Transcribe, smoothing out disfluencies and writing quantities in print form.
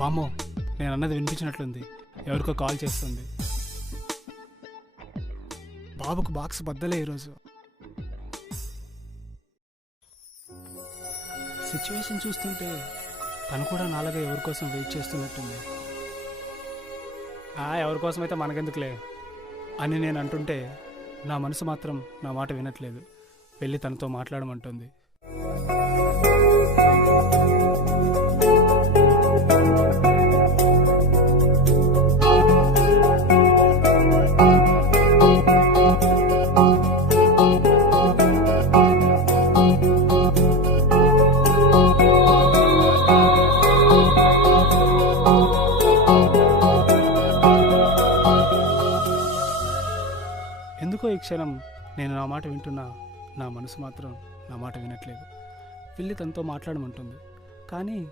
వామ్మో, నేను అన్నది వినిపించినట్లుంది. ఎవరికో కాల్ చేస్తుంది. బాబుకు బాక్స్ బద్దలే ఈరోజు. సిచ్యువేషన్ చూస్తుంటే తను కూడా నాలాగా ఎవరి కోసం వెయిట్ చేస్తున్నట్టుంది. ఎవరి కోసమైతే మనకెందుకులే అని నేను అంటుంటే నా మనసు మాత్రం నా మాట వినట్లేదు. వెళ్ళి తనతో మాట్లాడమంటుంది. ఎందుకో ఈ క్షణం నేను నా మాట వింటున్నా, నా మనసు మాత్రం నా మాట వినట్లేదు. వెళ్ళి తనతో మాట్లాడమంటుంది. కానీ